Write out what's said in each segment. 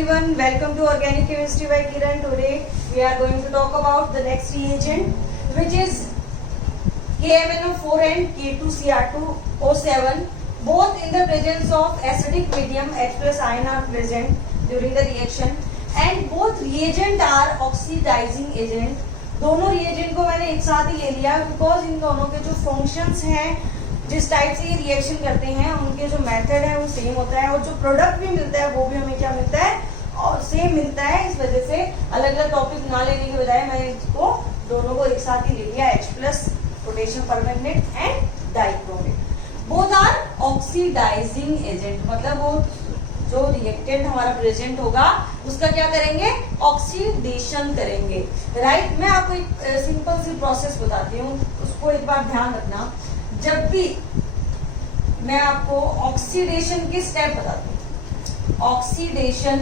everyone, welcome to Organic Chemistry by Kiran. Today we are going to talk about the next reagent which is KMnO4 and K2Cr2O7. Both in the presence of acidic medium H plus ion are present during the reaction and both reagent are oxidizing agent. दोनों reagent को मैंने एक साथ ही ले लिया because in दोनों के जो फंक्शंस हैं, जिस टाइप से ये रिएक्शन करते हैं, उनके जो मेथड है वो सेम होता है और जो प्रोडक्ट भी मिलता है वो भी हमें क्या मिलता है और सेम मिलता है. इस वजह से अलग अलग टॉपिक ना लेने के बजाय मैंने इसको दोनों को एक साथ ही ले लिया. H plus potassium permanganate and dichromate. Both are oxidizing agent, मतलब वो जो रिएक्टेंट हमारा प्रेजेंट होगा उसका क्या करेंगे, ऑक्सीडेशन करेंगे. राइट. मैं आपको एक सिंपल सी प्रोसेस बताती हूँ, उसको एक बार ध्यान रखना. जब भी मैं आपको ऑक्सीडेशन के स्टेप बताती हूँ, ऑक्सीडेशन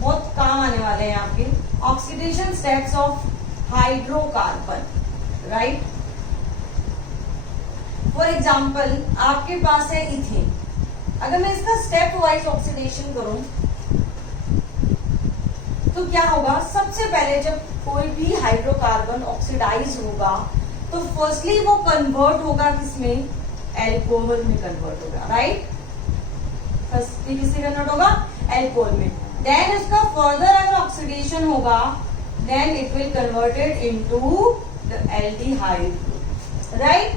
बहुत काम आने वाले हैं आपके. Oxidation steps of hydrocarbon. Right. For example आपके पास है इथेन. अगर मैं इसका स्टेप वाइज ऑक्सीडेशन करूं तो क्या होगा, सबसे पहले जब कोई भी हाइड्रोकार्बन ऑक्सीडाइज होगा तो फर्स्टली वो कन्वर्ट होगा किसमें, एल्कोहल में कन्वर्ट होगा. राइट. फर्स्टली किससे कन्वर्ट होगा, एल्कोहल में. देन इसका फर्दर अगर ऑक्सीडेशन होगा then it will converted into the aldehyde. Right.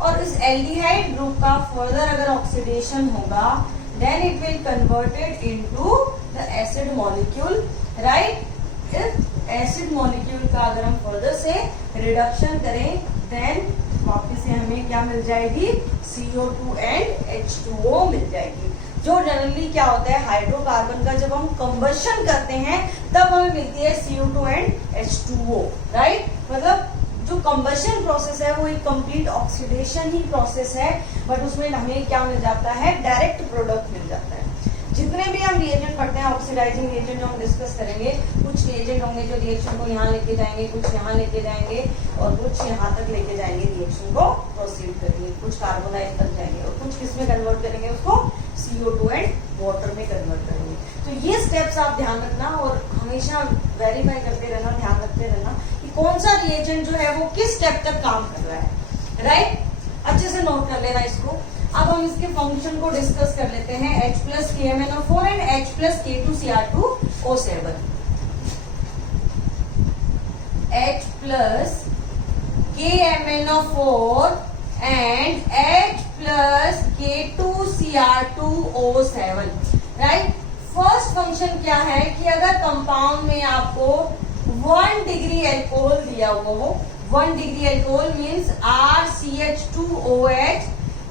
और इस एल्डिहाइड ग्रुप का फर्दर अगर ऑक्सीडेशन होगा then it will converted into the acid molecule. Right. इस एसिड मॉलिक्यूल का अगर हम फर्दर से रिडक्शन करें देन वापस से हमें क्या मिल जाएगी, CO2 एंड H2O मिल जाएगी. जो जनरली क्या होता है, हाइड्रोकार्बन का जब हम कंबशन करते हैं तब हमें मिलती है CO2 एंड H2O. राइट. मतलब जो कंबशन प्रोसेस है वो एक कंप्लीट ऑक्सीडेशन ही प्रोसेस है, बट उसमें हमें क्या मिल जाता है, डायरेक्ट प्रोडक्ट मिल जाता है. जितने भी हम रिएजेंट पढ़ते हैं ऑक्सीडाइजिंग रिएजेंट जो हम डिस्कस करेंगे, कुछ रिएजेंट होंगे जो रिएक्शन को यहाँ लेके जाएंगे, कुछ यहाँ लेके जाएंगे और कुछ यहाँ तक लेके जाएंगे, रिएक्शन को प्रोसीड करेंगे. कुछ कार्बोनाइज तक जाएंगे और कुछ किस में कन्वर्ट करेंगे, उसको CO2 एंड वाटर में कन्वर्ट करेंगे. तो ये स्टेप्स आप ध्यान रखना और हमेशा वेरीफाई करते रहना, ध्यान रखते रहना कि कौन सा रिएजेंट जो है वो किस स्टेप तक काम कर रहा है. राइट. अच्छे से नोट कर लेना इसको. अब हम इसके फंक्शन को डिस्कस कर लेते हैं. H plus KMnO4 and H plus K2Cr2O7. H plus KMnO4 and H plus K2Cr2O7. Right. First function क्या है कि अगर कंपाउंड में आपको 1 डिग्री एल्कोहल दिया हुआ हो, 1 डिग्री एल्कोहल मीन्स RCH2OH,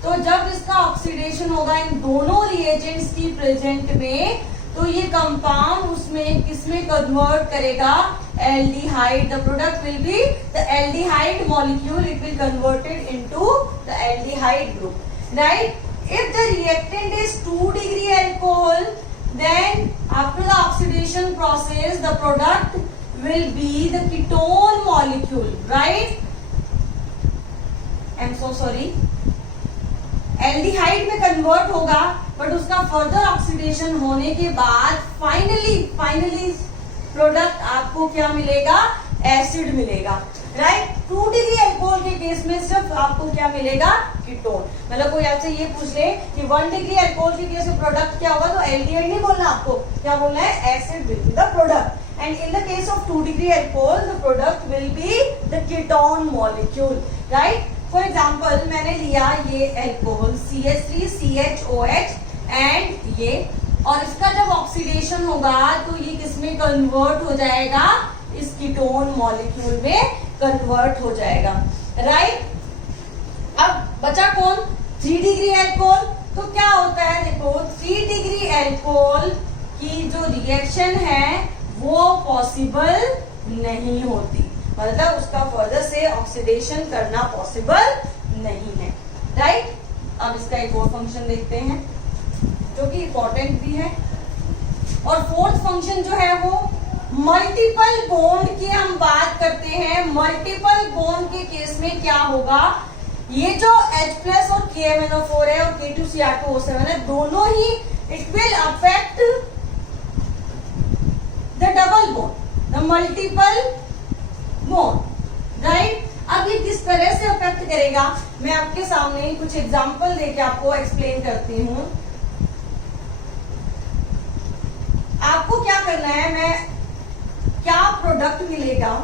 तो जब इसका ऑक्सीडेशन होगा इन दोनों रिएजेंट्स की प्रेजेंट में तो ये कंपाउंड उसमें किसमें कन्वर्ट करेगा, aldehyde. The product will be the aldehyde molecule. It will converted into the aldehyde group. Right. If the reactant is 2 degree alcohol then after the oxidation process the product will be the ketone molecule. Right. I'm so sorry. Aldehyde में convert होगा but उसका further oxidation होने के बाद finally product आपको क्या मिलेगा, acid मिलेगा. राइट. 2 डिग्री एल्कोहल के केस में सिर्फ आपको क्या मिलेगा, कीटोन. मतलब कोई आपसे ये पूछ ले कि 1 डिग्री एल्कोहल के केस में प्रोडक्ट क्या होगा, तो एल्डिहाइड नहीं बोलना, आपको क्या बोलना है, acid will be the product. And in the case of 2 degree alcohol the product will be the ketone molecule. Right. For example मैंने लिया ये एल्कोहल CH3CHOH एंड ये, और इसका जब ऑक्सीडेशन होगा तो ये किसमें कन्वर्ट हो जाएगा, इस कीटोन मॉलिक्यूल में कन्वर्ट हो जाएगा. राइट. अब बचा कौन, 3 डिग्री एल्कोहल. तो क्या होता है, देखो 3 डिग्री एल्कोहल की जो रिएक्शन है वो पॉसिबल नहीं होती, मतलब उसका फर्दर से ऑक्सीडेशन करना पॉसिबल नहीं है. राइट. अब इसका एक और फंक्शन देखते हैं जो कि इंपॉर्टेंट भी है. और फोर्थ फंक्शन जो है वो मल्टीपल बॉन्ड की हम बात करते हैं. मल्टीपल बॉन्ड के केस में क्या होगा, ये जो H प्लस और KMnO4 है और K2Cr2O7 है, दोनों ही it will affect the double bond, the multiple bond, right. अब ये किस तरह से अफेक्ट करेगा, मैं आपके सामने कुछ एग्जांपल देके आपको एक्सप्लेन करती हूँ। आपको क्या करना है, मैं क्या प्रोडक्ट मिलेगा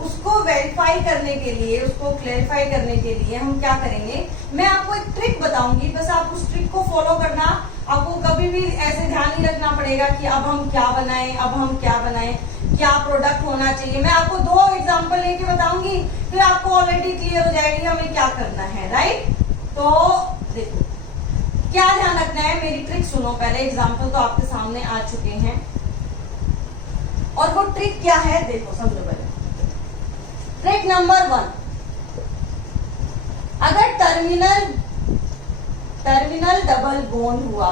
उसको वेरीफाई करने के लिए, उसको क्लेरिफाई करने के लिए हम क्या करेंगे, मैं आपको एक ट्रिक बताऊंगी, बस आप उस ट्रिक को फॉलो करना। आपको कभी भी ऐसे ध्यान नहीं रखना पड़ेगा कि अब हम क्या बनाएं, अब हम क्या बनाएं, क्या प्रोडक्ट होना चाहिए। मैं आपको 2 एग्जांपल लेके बताऊंगी, फिर आपको ऑलरेडी क्लियर हो जाएगी हमें क्या करना है, राइट। तो देखो क्या ध्यान रखना है, मेरी ट्रिक सुनो पहले। एग्जांपल तो आपके सामने आ चुके हैं और वो ट्रिक क्या है देखो, समझो पहले। ट्रिक नंबर 1, अगर टर्मिनल डबल बॉन्ड हुआ,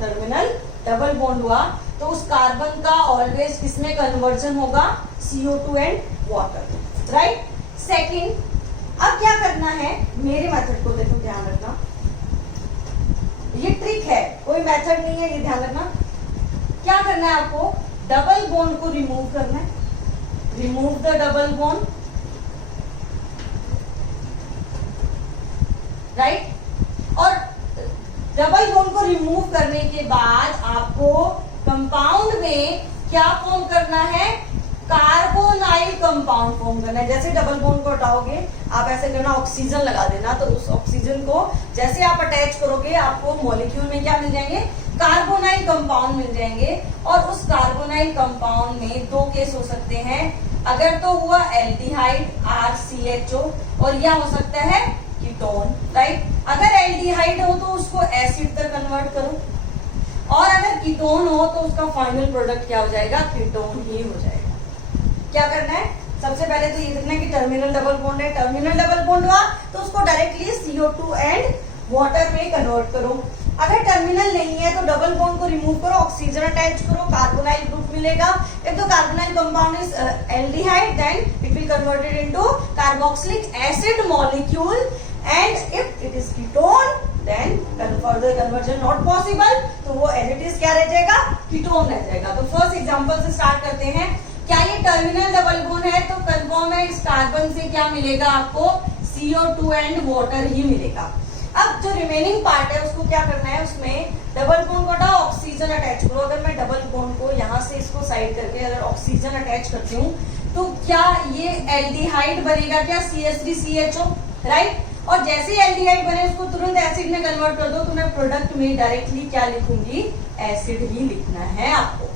टर्मिनल डबल बॉन्ड हुआ तो उस कार्बन का ऑलवेज किसमें कन्वर्जन होगा, CO2 and water, right. Second, अब क्या करना है, मेरे मेथड को देखो, ध्यान रखना, ये ट्रिक है, कोई मेथड नहीं है, ये ध्यान रखना। क्या करना है आपको, डबल बॉन्ड को रिमूव करना है, remove the double bond, right. और डबल बॉन्ड को रिमूव करने के बाद आपको कंपाउंड में क्या फॉर्म करना है, कार्बोनाइल कंपाउंड फॉर्म करना है। जैसे डबल बॉन्ड को हटाओगे आप ऐसे करना, ऑक्सीजन लगा देना, तो उस ऑक्सीजन को जैसे आप अटैच करोगे आपको मॉलिक्यूल में क्या मिल जाएंगे, कार्बोनाइल कंपाउंड मिल जाएंगे। और उस कार्बोनाइल कंपाउंड में 2 केस हो सकते हैं, अगर तो हुआ एल्डिहाइड RCHO, और यह हो सकता है कीटोन, राइट। अगर एल्डिहाइड हो तो उसको एसिड तक कन्वर्ट करो, और अगर कीटोन हो तो उसका फाइनल प्रोडक्ट क्या हो जाएगा, कीटोन ही हो जाएगा। क्या करना है, सबसे पहले तो ये देखना है कि टर्मिनल डबल बॉन्ड है, टर्मिनल डबल बॉन्ड हुआ तो उसको डायरेक्टली CO2 एंड वाटर में कन्वर्ट करो। अगर टर्मिनल नहीं है तो डबल बॉन्ड को रिमूव करो, ऑक्सीजन अटैच करो, कार्बोनाइल ग्रुप मिलेगा। If the carbonyl compound is aldehyde then it will converted into carboxylic acid molecule, and if it is ketone then further conversion not possible, तो वो as it is क्या रह जाएगा, ketone रह जाएगा। तो फर्स्ट एग्जांपल से स्टार्ट करते हैं। क्या ये टर्मिनल डबल बॉन्ड है, तो कंफर्म है इस कार्बन से क्या मिलेगा आपको, CO2 एंड वाटर ही मिलेगा। अब जो रिमेनिंग पार्ट है उसको क्या करना है, उसमें डबल बॉन्ड को हटाओ, ऑक्सीजन अटैच करो। अगर मैं डबल बॉन्ड को यहाँ से इसको साइड करके अगर ऑक्सीजन अटैच करती हूँ तो क्या ये एल्डिहाइड बनेगा, क्या CH3CHO, राइट। और जैसे एल्डिहाइड बने उसको तुरंत एसिड में कन्वर्ट कर दो, तो मैं प्रोडक्ट में डायरेक्टली क्या लिखूंगी, एसिड ही लिखना है आपको।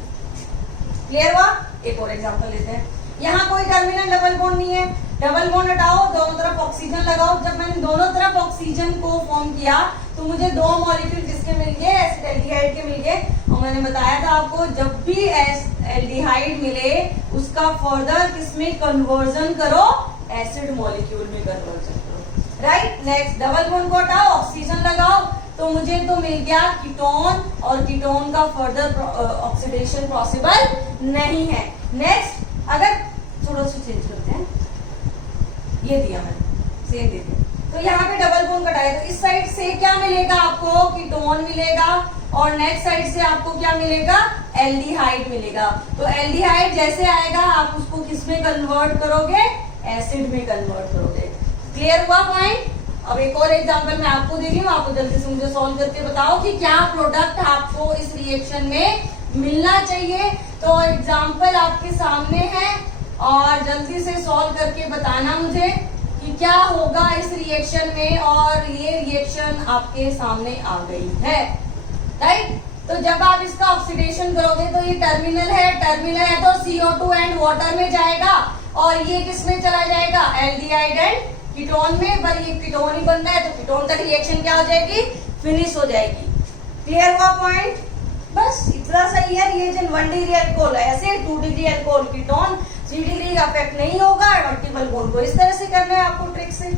क्लियर हुआ। एक और एग्जांपल लेते हैं। यहाँ कोई टर्मिनल डबल बॉन्ड नहीं है, डबल बॉन्ड हटाओ, दोनों तरफ ऑक्सीजन लगाओ। जब मैंने दोनों तरफ ऑक्सीजन को फॉर्म किया तो मुझे 2 मॉलिक्यूल किसके मिल गए, एसिड के मिल गए। और मैंने बताया था आपको जब भी एल्डिहाइड मिले उसका फर्दर किसमें कन्वर्जन करो, एसिड मॉलिक्यूल में कन्वर्जन करो, राइट। नेक्स्ट, डबल बॉन्ड को हटाओ, ऑक्सीजन लगाओ, तो मुझे तो मिल गया कीटोन, और कीटोन का फर्दर ऑक्सीडेशन पॉसिबल नहीं है। नेक्स्ट, अगर थोड़ा सा चेंज करते हैं, ये दिया मैंने, सेम दे दिया, तो यहाँ पे डबल बॉन्ड कटाए, तो इस साइड से क्या मिलेगा आपको, कीटोन मिलेगा, और नेक्स्ट साइड से आपको क्या मिलेगा, एल्डिहाइड मिलेगा। तो एल्डिहाइड जैसे आएगा आप उसको किसमें कन्वर्ट करोगे, एसिड में कन्वर्ट करोगे। क्लियर हुआ पॉइंट। अब एक और एग्जांपल मैं आपको दे रही हूँ, आपको जल्दी से मुझे सॉल्व करके बताओ कि क्या प्रोडक्ट आपको इस रिएक्शन में मिलना चाहिए। तो एग्जांपल आपके सामने है और जल्दी से सॉल्व करके बताना मुझे कि क्या होगा इस रिएक्शन में, और ये रिएक्शन आपके सामने आ गई है, राइट। तो जब आप इसका ऑक्सीडेशन करोगे तो ये टर्मिनल है तो CO2 एंड वाटर में जाएगा, और ये किस में चला जाएगा, एल्डिहाइड एंड कीटोन में। पर ये कीटोन ही बनता है तो कीटोन तक रिएक्शन क्या हो जाएगी, फिनिश हो जाएगी। क्लियर हुआ पॉइंट। बस इतना सही है। Reagent 1 degree alcohol acid, 2 degree alcohol ketone, 3 degree affect नहीं होगा। मल्टीपल बॉन्ड को इस तरह से करना है आपको ट्रिक से।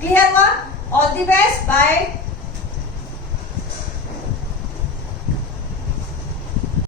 क्लियर हुआ। All the best, bye.